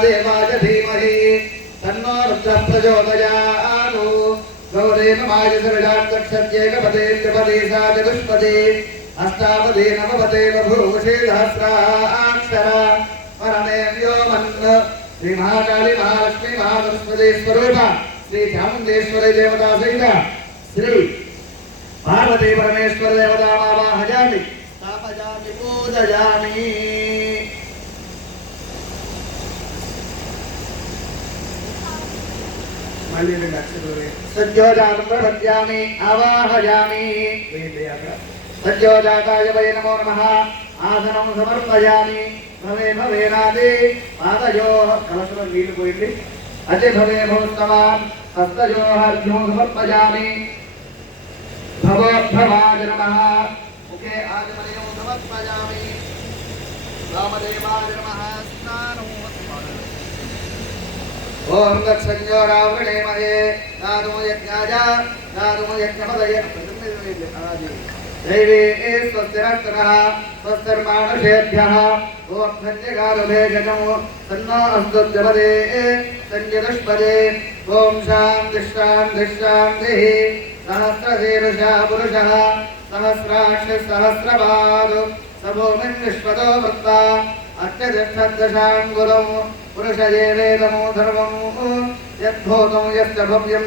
देवाय धीमहि तन्नो रुद्रः प्रचोदयात् गौरेण मायसविडाक्षत्येकपदे त्रिपदे सा चतुष्पदे अष्टापदे नवपदे बभूषे सहस्राक्षरा परमे व्योमन् श्रीमहाकाली महालक्ष्मी महासरस्वती स्वरूप श्री चामुण्डेश्वरी देवता सहित श्री पार्वती परमेश्वर देवता आवाहयामि स्थापयामि पूजयामि सज्जोजातप्रपद्यामि आवाहयामि सज्जोजाताय वै नमो नमः आसनं समर्पयामि भवे भवेनादि पादयोः कलशं नील पोयिल्लि अति भवे भवत्तमान् हस्तयोः अर्घ्यं समर्पयामि भवोद्भवाय नमः मुखे आजमनीयं समर्पयामि वामदेवाय नमः स्नानोऽस्मि ओम दक्षिणो रावणे महे नादो यज्ञाजा नादो यज्ञपदय देवी स्वस्तिरत्नः स्वस्तिर्मानुषेभ्यः ॐ धन्यकारुभे जगमो सन्नो अस्तु जपदे सञ्जदुष्पदे ॐ शान्तिश्शान्तिश्शान्तिः सहस्रशीर्षः पुरुषः। सहस्राक्षः सहस्रपादु। समोमिन् विश्वतो भक्ता। అర్చతిష్టదశాంగులం పురుషదేవేదమో ధర్మం యద్భూతం యశ్చ భవ్యం